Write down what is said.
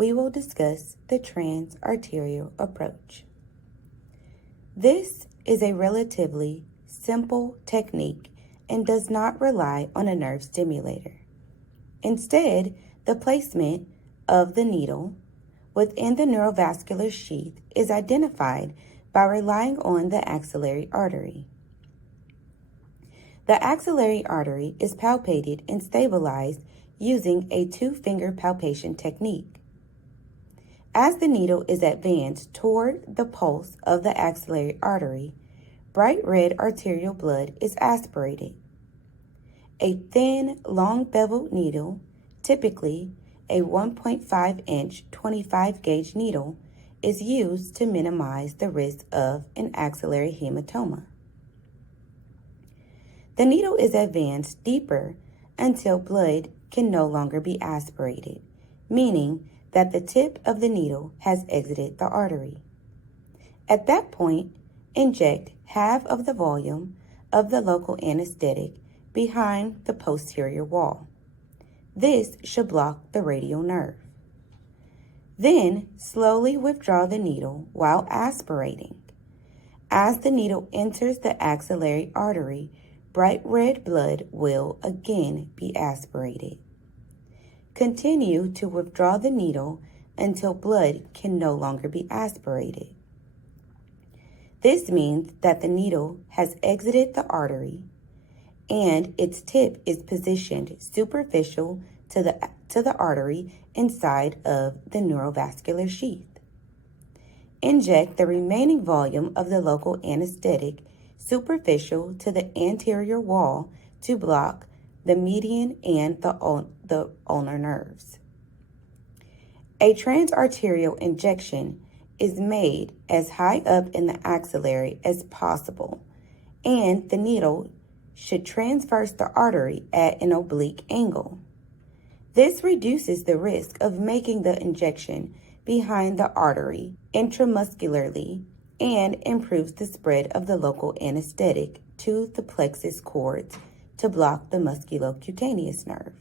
we will discuss the transarterial approach. This is a relatively simple technique and does not rely on a nerve stimulator. Instead, the placement of the needle within the neurovascular sheath is identified by relying on the axillary artery. The axillary artery is palpated and stabilized using a two-finger palpation technique. As the needle is advanced toward the pulse of the axillary artery, bright red arterial blood is aspirated. A thin, long-beveled needle, typically a 1.5-inch 25-gauge needle, is used to minimize the risk of an axillary hematoma. The needle is advanced deeper until blood can no longer be aspirated, meaning that the tip of the needle has exited the artery. At that point, inject half of the volume of the local anesthetic behind the posterior wall. This should block the radial nerve. Then, slowly withdraw the needle while aspirating. As the needle enters the axillary artery, bright red blood will again be aspirated. Continue to withdraw the needle until blood can no longer be aspirated. This means that the needle has exited the artery and its tip is positioned superficial to the artery inside of the neurovascular sheath. Inject the remaining volume of the local anesthetic superficial to the anterior wall to block the median and the ulnar nerves. A transarterial injection is made as high up in the axillary as possible, and the needle should transverse the artery at an oblique angle. This reduces the risk of making the injection behind the artery intramuscularly and improves the spread of the local anesthetic to the plexus cords to block the musculocutaneous nerve.